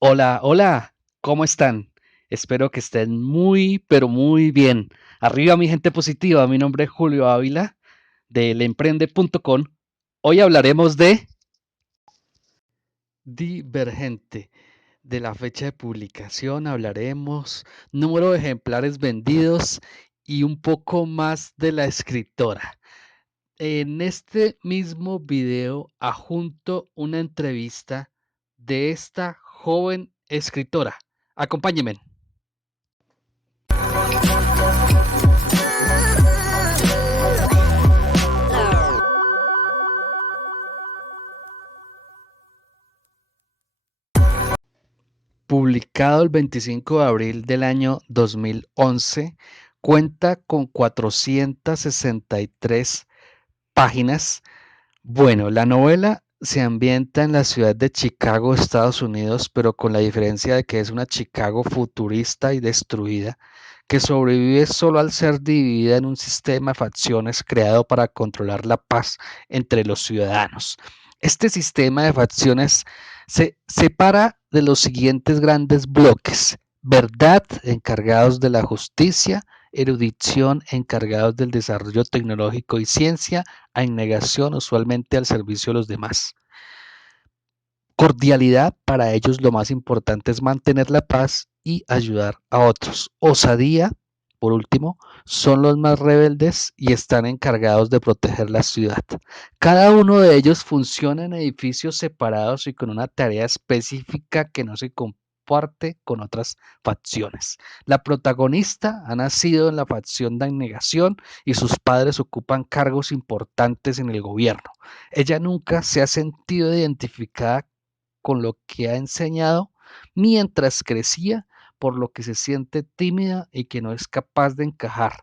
Hola, hola, ¿cómo están? Espero que estén muy, pero muy bien. Arriba mi gente positiva, mi nombre es Julio Ávila de lemprende.com. Hoy hablaremos de Divergente. De la fecha de publicación hablaremos, número de ejemplares vendidos y un poco más de la escritora. En este mismo video adjunto una entrevista de esta joven escritora. Acompáñenme. Publicado el 25 de abril del año 2011, cuenta con 463 páginas. Bueno, la novela se ambienta en la ciudad de Chicago, Estados Unidos, pero con la diferencia de que es una Chicago futurista y destruida, que sobrevive solo al ser dividida en un sistema de facciones creado para controlar la paz entre los ciudadanos. Este sistema de facciones se separa de los siguientes grandes bloques: verdad, encargados de la justicia; erudición, encargados del desarrollo tecnológico y ciencia; abnegación, usualmente al servicio de los demás; cordialidad, para ellos lo más importante es mantener la paz y ayudar a otros; osadía, por último, son los más rebeldes y están encargados de proteger la ciudad. Cada uno de ellos funciona en edificios separados y con una tarea específica que no se comparte con otras facciones. La protagonista ha nacido en la facción de abnegación y sus padres ocupan cargos importantes en el gobierno. Ella nunca se ha sentido identificada con lo que ha enseñado mientras crecía, por lo que se siente tímida y que no es capaz de encajar.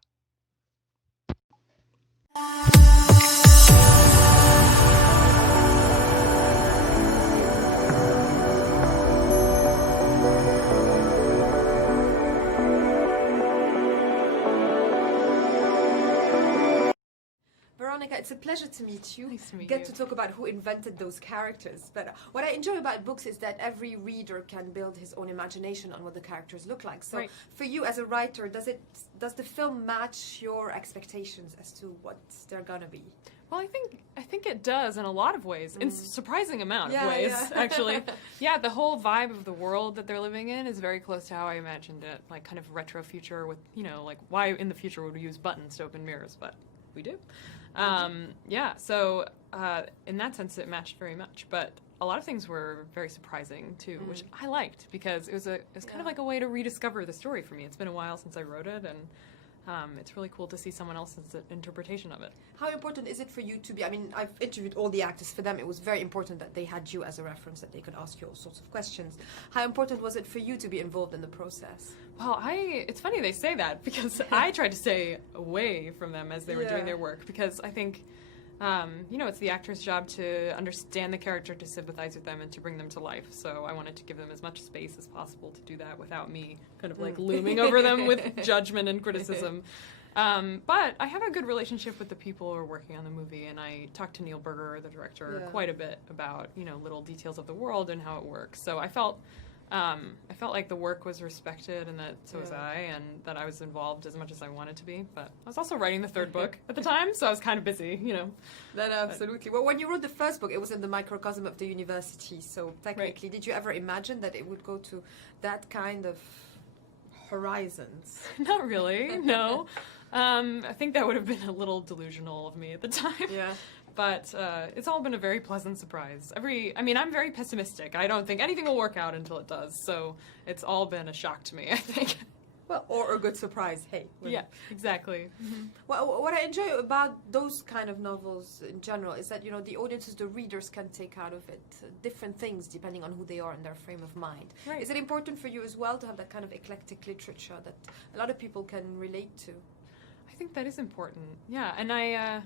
Veronica, it's a pleasure to meet you. Nice to meet Get you. to talk about who invented those characters. But what I enjoy about books is that every reader can build his own imagination on what the characters look like. So, Right. for you as a writer, does the film match your expectations as to what they're gonna be? Well, I think it does in a lot of ways, in surprising amount of ways, Yeah. actually. Yeah, the whole vibe of the world that they're living in is very close to how I imagined it, like kind of retro future with, like why in the future would we use buttons to open mirrors, but we do. Yeah, so in that sense it matched very much, but a lot of things were very surprising too, which I liked because it was kind of like a way to rediscover the story for me. It's been a while since I wrote it, and it's really cool to see someone else's interpretation of it. How important is it for you to be, I mean, I've interviewed all the actors. For them, it was very important that they had you as a reference, that they could ask you all sorts of questions. How important was it for you to be involved in the process? Well, it's funny they say that because I tried to stay away from them as they were doing their work, because I think, it's the actor's job to understand the character, to sympathize with them, and to bring them to life. So I wanted to give them as much space as possible to do that without me kind of like looming over them with judgment and criticism. But I have a good relationship with the people who are working on the movie, and I talked to Neil Berger, the director, quite a bit about, little details of the world and how it works. So I felt like the work was respected, and that so was I, and that I was involved as much as I wanted to be. But I was also writing the third book at the time, so I was kind of busy, That absolutely. Well, when you wrote the first book, it was in the microcosm of the university. So technically, did you ever imagine that it would go to that kind of horizons? Not really, no. I think that would have been a little delusional of me at the time. Yeah. But it's all been a very pleasant surprise. I'm very pessimistic. I don't think anything will work out until it does. So it's all been a shock to me, I think. Well, or a good surprise, hey. Yeah, exactly. Mm-hmm. Well, what I enjoy about those kind of novels in general is that, the audiences, the readers can take out of it different things depending on who they are and their frame of mind. Right. Is it important for you as well to have that kind of eclectic literature that a lot of people can relate to? I think that is important. Yeah, and I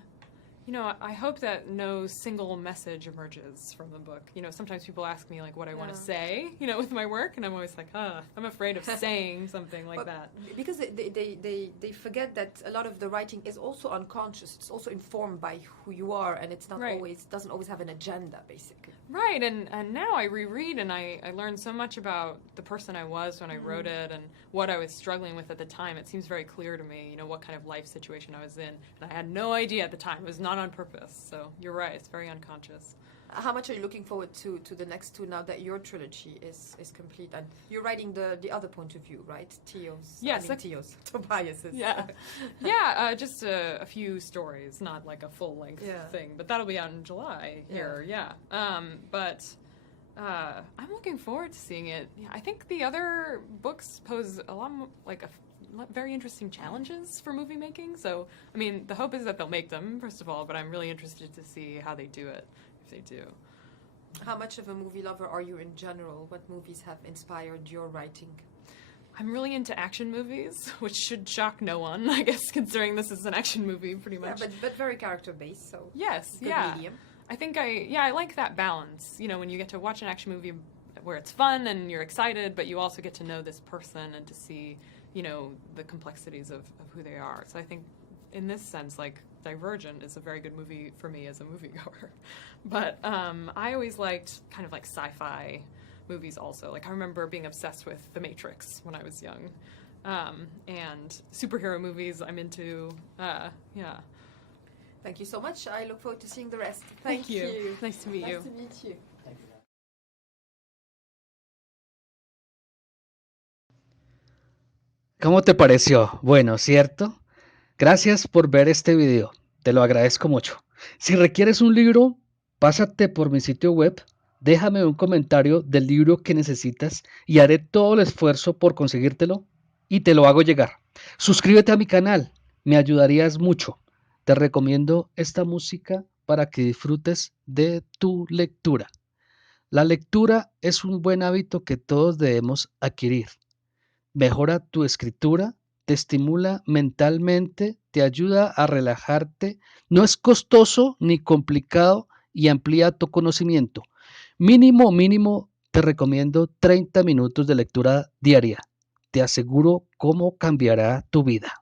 You know, I hope that no single message emerges from the book. You know, sometimes people ask me, like, what I want to say, you know, with my work, and I'm always like, I'm afraid of saying something like that. Because they forget that a lot of the writing is also unconscious. It's also informed by who you are, and it's not always, doesn't always have an agenda, basically. Right, and now I reread, and I learn so much about the person I was when I wrote it, and what I was struggling with at the time. It seems very clear to me, you know, what kind of life situation I was in, and I had no idea at the time. It was not on purpose, so you're right, it's very unconscious. How much are you looking forward to the next two now that your trilogy is complete? And you're writing the other point of view, right? Theo's. Yes. Tobias's. Yeah. Yeah, just a few stories, not like a full-length thing. But that'll be out in July here, But I'm looking forward to seeing it. Yeah, I think the other books pose a lot more, like very interesting challenges for movie making. So, I mean, the hope is that they'll make them, first of all, but I'm really interested to see how they do it, if they do. How much of a movie lover are you in general? What movies have inspired your writing? I'm really into action movies, which should shock no one, I guess, considering this is an action movie, pretty much. Yeah, but very character-based, so yes, good medium. I think I like that balance, you know, when you get to watch an action movie where it's fun and you're excited, but you also get to know this person and to see, you know, the complexities of who they are. So I think in this sense, like, Divergent is a very good movie for me as a moviegoer. But I always liked kind of like sci-fi movies also. Like, I remember being obsessed with The Matrix when I was young. And superhero movies I'm into, Thank you so much. I look forward to seeing the rest. Thank you. Nice to meet you. Nice to meet you. ¿Cómo te pareció? Bueno, ¿cierto? Gracias por ver este video. Te lo agradezco mucho. Si requieres un libro, pásate por mi sitio web, déjame un comentario del libro que necesitas y haré todo el esfuerzo por conseguírtelo y te lo hago llegar. Suscríbete a mi canal, me ayudarías mucho. Te recomiendo esta música para que disfrutes de tu lectura. La lectura es un buen hábito que todos debemos adquirir. Mejora tu escritura, te estimula mentalmente, te ayuda a relajarte, no es costoso ni complicado y amplía tu conocimiento. Mínimo, te recomiendo 30 minutos de lectura diaria. Te aseguro cómo cambiará tu vida.